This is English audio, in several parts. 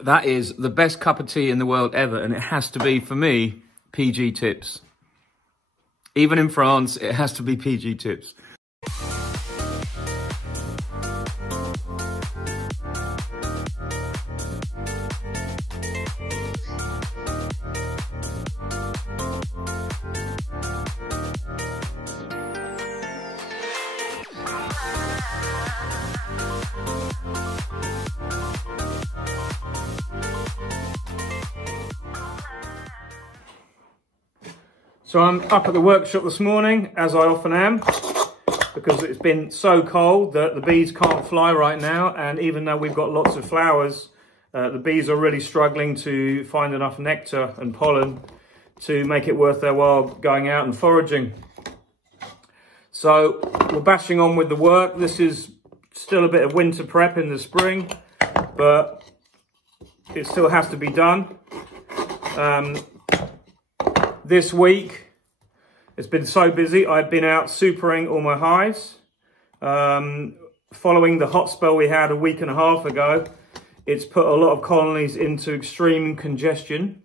That is the best cup of tea in the world ever, and it has to be, for me, PG Tips. Even in France, it has to be PG Tips. So I'm up at the workshop this morning, as I often am, because it's been so cold that the bees can't fly right now. And even though we've got lots of flowers, the bees are really struggling to find enough nectar and pollen to make it worth their while going out and foraging. So we're bashing on with the work. This is still a bit of winter prep in the spring, but it still has to be done. This week, it's been so busy. I've been out supering all my hives. Following the hot spell we had a week and a half ago, it's put a lot of colonies into extreme congestion.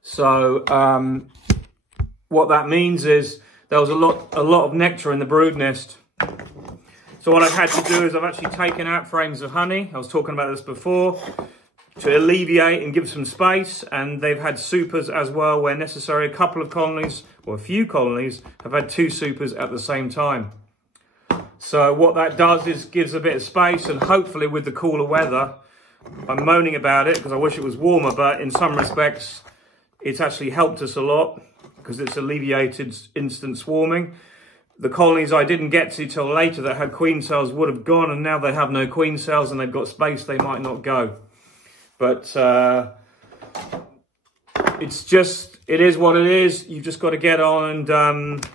So what that means is there was a lot of nectar in the brood nest. So what I've had to do is I've actually taken out frames of honey. I was talking about this before, to alleviate and give some space, and they've had supers as well where necessary. A couple of colonies, or a few colonies, have had 2 supers at the same time. So what that does is gives a bit of space, and hopefully with the cooler weather, I'm moaning about it because I wish it was warmer, but in some respects it's actually helped us a lot because it's alleviated instant swarming. The colonies I didn't get to till later that had queen cells would have gone, and now they have no queen cells and they've got space, they might not go. But it is what it is. You've just got to get on and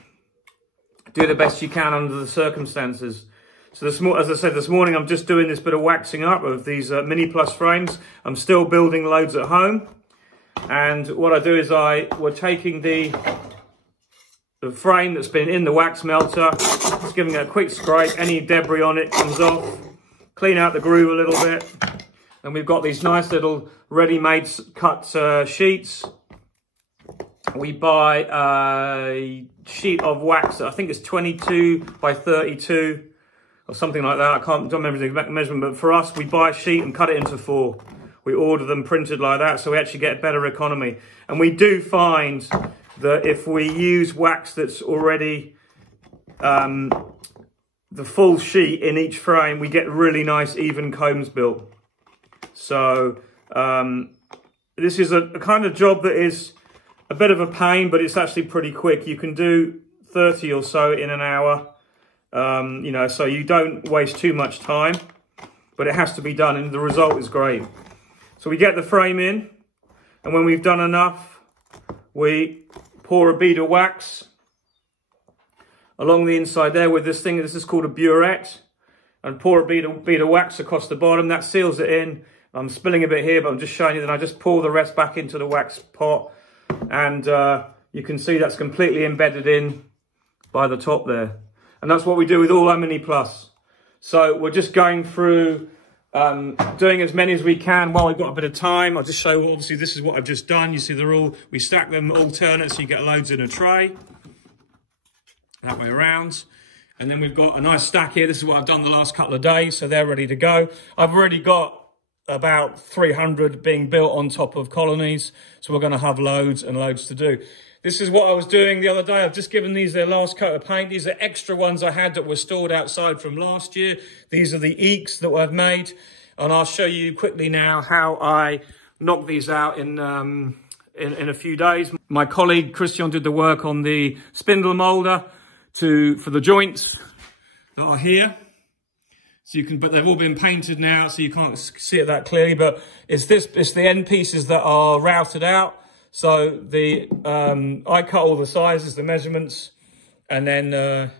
do the best you can under the circumstances. So as I said, this morning, I'm just doing this bit of waxing up of these Mini Plus frames. I'm still building loads at home. And what I do is we're taking the frame that's been in the wax melter, just giving it a quick scrape. Any debris on it comes off. Clean out the groove a little bit. And we've got these nice little ready-made cut sheets. We buy a sheet of wax, I think it's 22 by 32 or something like that. Don't remember the exact measurement, but for us, we buy a sheet and cut it into 4. We order them printed like that, so we actually get better economy. And we do find that if we use wax that's already the full sheet in each frame, we get really nice even combs built. So this is a kind of job that is a bit of a pain, but it's actually pretty quick. You can do 30 or so in an hour, you know, so you don't waste too much time, but it has to be done and the result is great. So we get the frame in, and when we've done enough, we pour a bead of wax along the inside there with this thing. This is called a burette, and pour a bead of wax across the bottom. That seals it in. I'm spilling a bit here, but I'm just showing you. Then I just pour the rest back into the wax pot, and you can see that's completely embedded in by the top there. And that's what we do with all our Mini Plus. So we're just going through doing as many as we can while we've got a bit of time. I'll just show, obviously this is what I've just done. You see we stack them alternate so you get loads in a tray. That way around. And then we've got a nice stack here. This is what I've done the last couple of days, so they're ready to go. I've already got about 300 being built on top of colonies, so we're going to have loads and loads to do. This is what I was doing the other day. I've just given these their last coat of paint. These are extra ones I had that were stored outside from last year. These are the eeks that I've made, and I'll show you quickly now how I knock these out in a few days. My colleague Christian did the work on the spindle molder for the joints that are here. So you can, but they've all been painted now, so you can't see it that clearly. But it's the end pieces that are routed out. So I cut all the sizes, the measurements, and then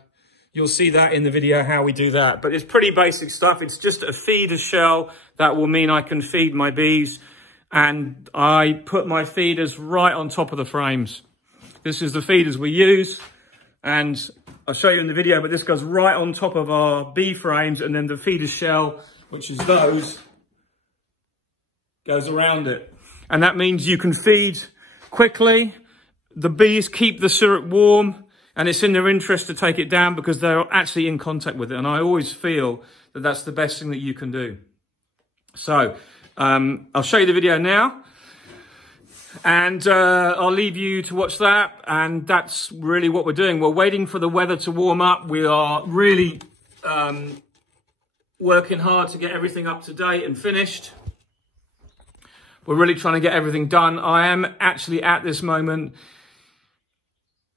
you'll see that in the video how we do that. But it's pretty basic stuff. It's just a feeder shell that will mean I can feed my bees, and I put my feeders right on top of the frames. This is the feeders we use, and I'll show you in the video, but this goes right on top of our bee frames, and then the feeder shell, which is those, goes around it. And that means you can feed quickly. The bees keep the syrup warm, and it's in their interest to take it down because they're actually in contact with it. And I always feel that that's the best thing that you can do. So I'll show you the video now, and I'll leave you to watch that. And that's really what we're doing. We're waiting for the weather to warm up. We are really working hard to get everything up to date and finished. We're really trying to get everything done. I am actually at this moment,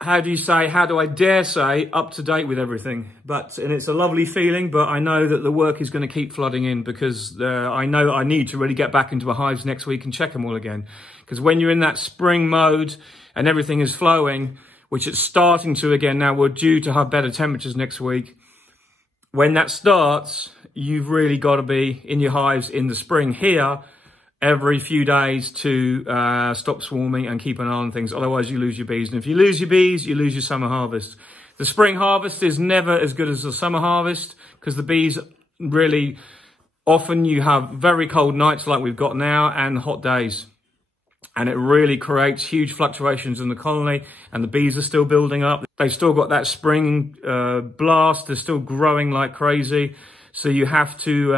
how do I dare say, up to date with everything. And it's a lovely feeling, but I know that the work is going to keep flooding in because I know I need to really get back into the hives next week and check them all again. Because when you're in that spring mode and everything is flowing, which it's starting to again now, we're due to have better temperatures next week. When that starts, you've really got to be in your hives in the spring here every few days to stop swarming and keep an eye on things. Otherwise, you lose your bees. And if you lose your bees, you lose your summer harvest. The spring harvest is never as good as the summer harvest because the bees really, often you have very cold nights like we've got now and hot days. And it really creates huge fluctuations in the colony, and the bees are still building up. They've still got that spring blast. They're still growing like crazy. So you have to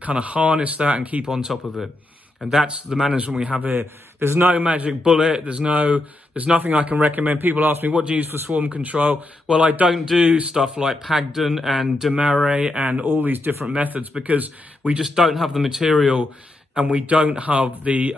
kind of harness that and keep on top of it. And that's the management we have here. There's no magic bullet. There's nothing I can recommend. People ask me, what do you use for swarm control? Well, I don't do stuff like Pagden and Demare and all these different methods because we just don't have the material, and we don't have the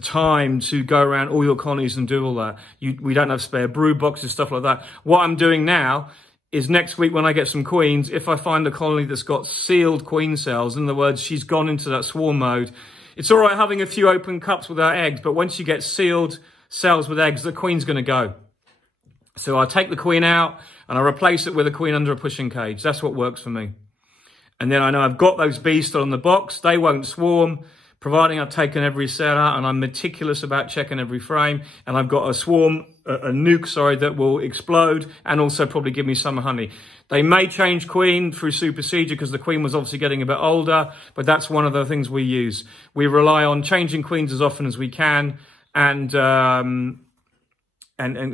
time to go around all your colonies and do all that. We don't have spare brood boxes, stuff like that. What I'm doing now is next week when I get some queens, if I find a colony that's got sealed queen cells, in other words, she's gone into that swarm mode, it's all right having a few open cups without eggs, but once you get sealed cells with eggs, the queen's going to go. So I take the queen out and I replace it with a queen under a pushing cage. That's what works for me. And then I know I've got those bees still in the box. They won't swarm, providing I've taken every cell out, and I'm meticulous about checking every frame. And I've got a nuke, that will explode and also probably give me summer honey. They may change queen through supersedure because the queen was obviously getting a bit older, but that's one of the things we use. We rely on changing queens as often as we can and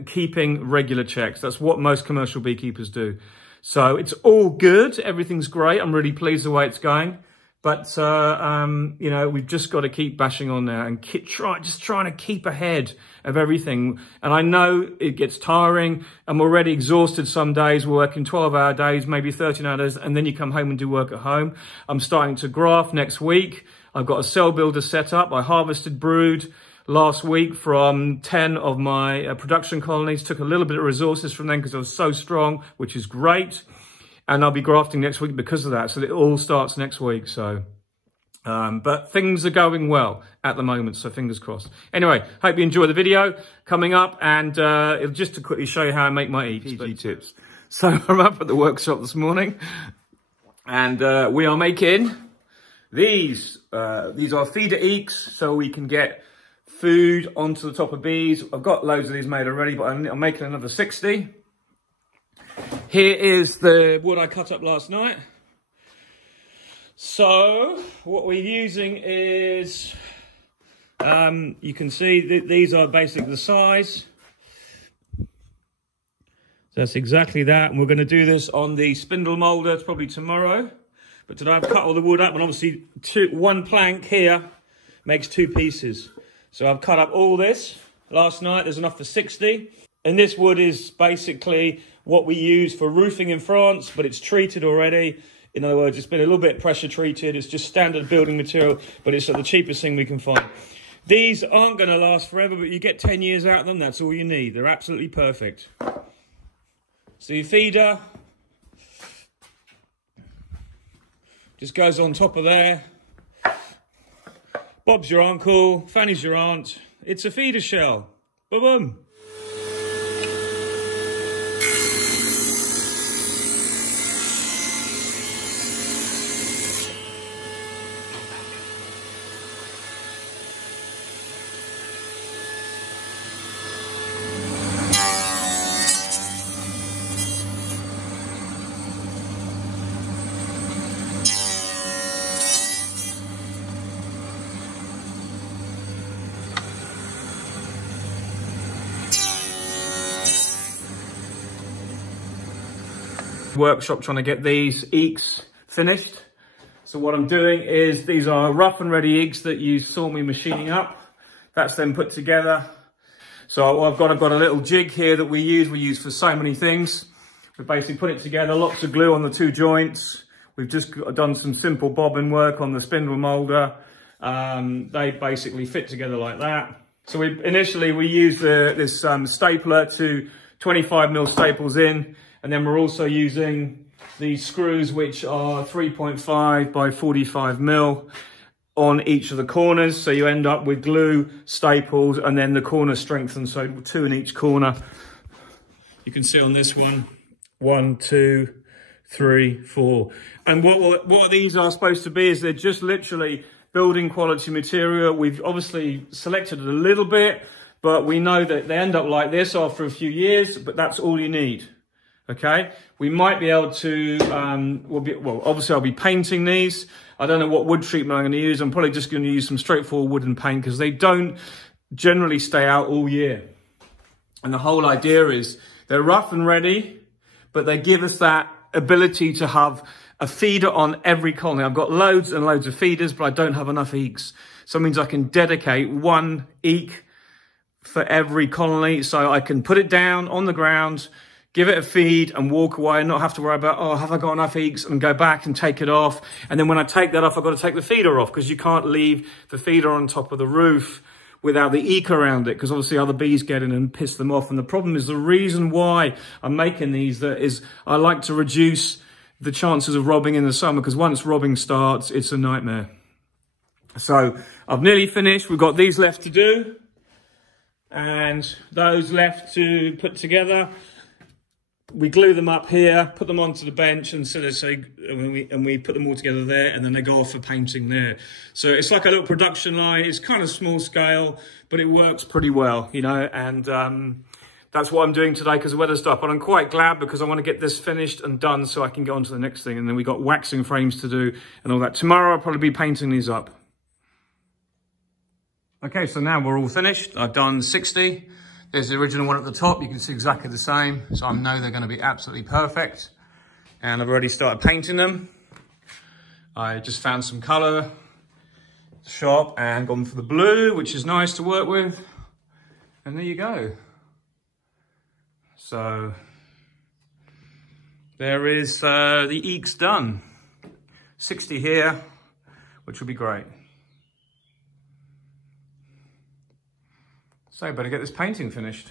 keeping regular checks. That's what most commercial beekeepers do. So it's all good. Everything's great. I'm really pleased the way it's going. But, you know, we've just got to keep bashing on there and just trying to keep ahead of everything. And I know it gets tiring. I'm already exhausted some days. We're working 12-hour days, maybe 13-hour days, and then you come home and do work at home. I'm starting to graft next week. I've got a cell builder set up. I harvested brood last week from 10 of my production colonies. Took a little bit of resources from them because I was so strong, which is great. And I'll be grafting next week because of that. So it all starts next week. So, but things are going well at the moment. So fingers crossed. Anyway, hope you enjoy the video coming up. And it'll just to quickly show you how I make my PG tips. So I'm up at the workshop this morning. And we are making these. These are feeder eeks. So we can get food onto the top of bees. I've got loads of these made already, but I'm making another 60. Here is the wood I cut up last night. So what we're using is, you can see these are basically the size. So that's exactly that. And we're going to do this on the spindle moulder. It's probably tomorrow. But today I've cut all the wood up, and obviously one plank here makes 2 pieces. So I've cut up all this last night. There's enough for 60. And this wood is basically what we use for roofing in France, but it's treated already. In other words, it's been a little bit pressure treated. It's just standard building material, but it's the cheapest thing we can find. These aren't going to last forever, but you get 10 years out of them. That's all you need. They're absolutely perfect. So your feeder just goes on top of there. Bob's your uncle, Fanny's your aunt. It's a feeder shell. Boom. workshop trying to get these eeks finished. So what I'm doing is, these are rough and ready eeks that you saw me machining up. That's then put together. So I've got a little jig here that we use for so many things. We basically put it together, lots of glue on the 2 joints. We've just done some simple bobbin work on the spindle molder. They basically fit together like that. So initially we use this stapler to 25mm staples in, and then we're also using these screws, which are 3.5 by 45mm on each of the corners. So you end up with glue, staples, and then the corner strengthened. So 2 in each corner. You can see on this one, 1, 2, 3, 4. And what these are supposed to be is they're just literally building quality material. We've obviously selected it a little bit, but we know that they end up like this after a few years, but that's all you need. Okay, we might be able to, obviously I'll be painting these. I don't know what wood treatment I'm going to use. I'm probably just going to use some straightforward wooden paint because they don't generally stay out all year. And the whole idea is they're rough and ready, but they give us that ability to have a feeder on every colony. I've got loads and loads of feeders, but I don't have enough eeks. So it means I can dedicate 1 eek for every colony. So I can put it down on the ground, give it a feed and walk away and not have to worry about, oh, have I got enough eeks, and go back and take it off. And then when I take that off, I've got to take the feeder off because you can't leave the feeder on top of the roof without the eek around it, because obviously other bees get in and piss them off. And the problem is, the reason why I'm making these is I like to reduce the chances of robbing in the summer, because once robbing starts, it's a nightmare. So I've nearly finished. We've got these left to do and those left to put together. We glue them up here, put them onto the bench, and we put them all together there, and then they go off for painting there. So it's like a little production line. It's kind of small scale, but it works pretty well, you know, and that's what I'm doing today because the weather's up. But I'm quite glad because I want to get this finished and done so I can go on to the next thing. And then we got waxing frames to do and all that. Tomorrow I'll probably be painting these up. Okay, so now we're all finished. I've done 60. There's the original one at the top. You can see exactly the same. So I know they're going to be absolutely perfect. And I've already started painting them. I just found some colour shop and gone for the blue, which is nice to work with. And there you go. So there is the eeks done. 60 here, which will be great. So I better get this painting finished.